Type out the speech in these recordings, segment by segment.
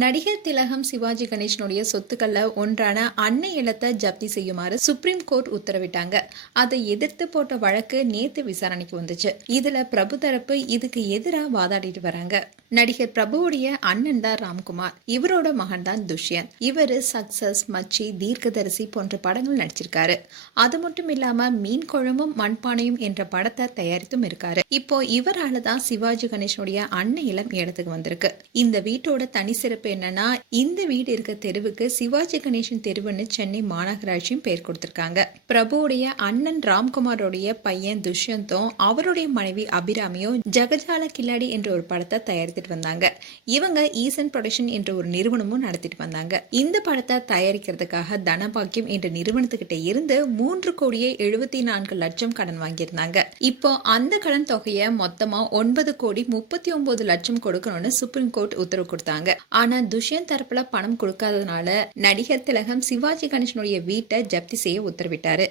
நடிகர் திலகம் சிவாஜி கணேசனுடைய சொத்துக்கள்ல ஒன்றான அன்னை இல்லத்தை ஜப்தி செய்யுமாறு சுப்ரீம் கோர்ட் உத்தரவிட்டாங்க. அதை எதிர்த்து போட்ட வழக்கு நேத்து விசாரணைக்கு வந்துச்சு. இதுல பிரபு தரப்பு இதுக்கு எதிராக வாதாடிட்டு வராங்க. நடிகர் பிரபுவுடைய அண்ணன் தான் ராம்குமார், இவரோட மகன் தான் துஷ்யந்த். இவரு சக்சஸ், மச்சி, தீர்க்கதரிசி போன்ற படங்கள் நடிச்சிருக்காரு. அது மட்டும் இல்லாம மீன் குழம்பும் மண்பானையும் என்ற படத்தை தயாரித்தும் இருக்காரு. இப்போ இவரால தான் சிவாஜி கணேசனுடைய அன்னை இல்லம் இடத்துக்கு வந்திருக்கு. இந்த வீட்டோட தனி சிறப்பு என்னன்னா, இந்த வீடு இருக்க தெருவுக்கு சிவாஜி கணேசன் தெருவுன்னு சென்னை மாநகராட்சியும் பெயர் கொடுத்திருக்காங்க. பிரபுவுடைய அண்ணன் ராம்குமாரோடைய பையன் துஷ்யந்தும் அவருடைய மனைவி அபிராமியும் ஜகஜால கில்லாடி என்ற ஒரு படத்தை தயாரித்து வந்தாங்க. இவங்க ஈசன் ப்ரொடக்ஷன் என்ற ஒரு நிறுவனமும் நடத்திட்டு வந்தாங்க. இந்த படத்தை தயாரிக்கிறதுக்காக தனபாக்கியம் என்ற நிறுவனத்துக்கிட்ட இருந்து 3,74,00,000 கடன் வாங்கியிருந்தாங்க. இப்போ அந்த கடன் தொகையை மொத்தமா 9,39,00,000 கொடுக்கணும்னு சுப்ரீம் கோர்ட் உத்தரவு கொடுத்தாங்க. ஆனா துஷ்யந்த் தரப்புல பணம் கொடுக்காததுனால நடிகர் திலகம் சிவாஜி கணேசனுடைய வீட்டை ஜப்தி செய்ய உத்தரவிட்டாரு.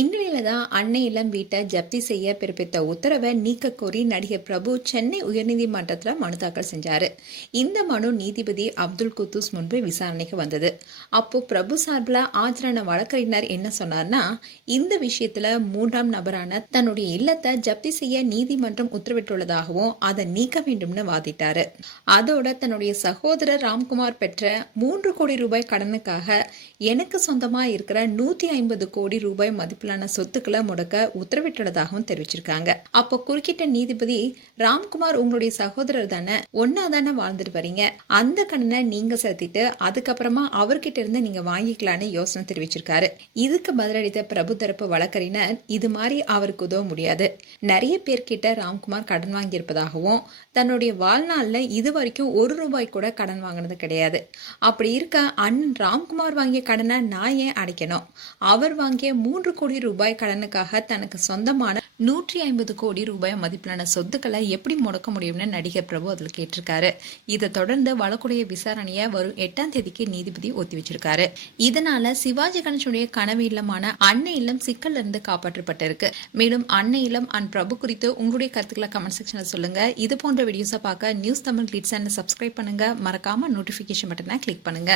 இந்நிலையில தான் அன்னை இல்லம் வீட்டை ஜப்தி செய்ய பிறப்பித்த உத்தரவை நீக்க கோரி நடிகர் பிரபு சென்னை உயர்நீதிமன்றத்தில் மனு தாக்கல் செஞ்சாரு. இந்த மனு நீதிபதி அப்துல் குத்தூஸ் முன்பு விசாரணைக்கு வந்தது. அப்போ பிரபு சார்பில் ஆஜரான வழக்கறிஞர் என்ன சொன்னார்னா, இந்த விஷயத்துல 3ஆம் நபரான தன்னுடைய இல்லத்தை ஜப்தி செய்ய நீதிமன்றம் உத்தரவிட்டுள்ளதாகவும் அதை நீக்க வேண்டும்னு வாதிட்டாரு. அதோட தன்னுடைய சகோதரர் ராம்குமார் பெற்ற 3 கோடி ரூபாய் கடனுக்காக எனக்கு சொந்தமா இருக்கிற 150 கோடி ரூபாய் மதிப்பிலான சொத்துக்களை முடக்க உத்தரவிட்டுள்ளதாகவும் தெரிவிச்சிருக்காங்க. அப்போ குறுக்கிட்ட நீதிபதி, ராம்குமார் உங்களுடைய சகோதரர் தானே, ஒன்னாதானே வாழ்ந்துட்டு வரீங்க, அந்த கடனை நீங்க செலுத்திட்டு அதுக்கப்புறமா அவர்கிட்ட இருந்து நீங்க வாங்கிக்கலான்னு யோசனை தெரிவிச்சிருக்காரு. இதுக்கு பதிலளித்த பிரபு தரப்பு வழக்கறிஞர், இது மாதிரி அவருக்கு உதவ முடியாது. நிறைய பேர்கிட்ட ராம்குமார் கடன் வாங்கியிருப்பதாகவும் தன்னுடைய வாழ்நாள்ல இது வரைக்கும் 1 ரூபாய் கூட கடன் வாங்கினது கிடையாது. அப்படி இருக்க அண்ணன் ராம்குமார் வாங்கிய கடனை நான் ஏன் அடைக்கணும்? அவர் வாங்கிய 3 கோடி ரூபாய் கடனுக்காக தனக்கு சொந்தமான 150 கோடி ரூபாய் மதிப்பிலான சொத்துக்களை எப்படி முடக்க முடியும்னு நடிகர் பிரபு அதில் கேட்டிருக்காரு. இதை தொடர்ந்து வழக்குடைய விசாரணையை வரும் 8ஆம் தேதிக்கு நீதிபதி ஒத்தி வச்சிருக்காரு. இதனால சிவாஜி கணேசனுடைய கனவு இல்லமான அன்னை இல்லம் சிக்கல்ல இருந்து காப்பாற்றப்பட்டிருக்கு. மேலும் அன்னை இல்லம் அண்ட் பிரபு குறித்து உங்களுடைய கருத்துக்களை கமெண்ட் செக்ஷன்ல சொல்லுங்க. இது போன்ற வீடியோஸை பார்க்க நியூஸ் தமிழ் கிளிட்ஸ் சேனலை சப்ஸ்கிரைப் பண்ணுங்க. மறக்காம நோட்டிபிகேஷன் பட்டனை கிளிக் பண்ணுங்க.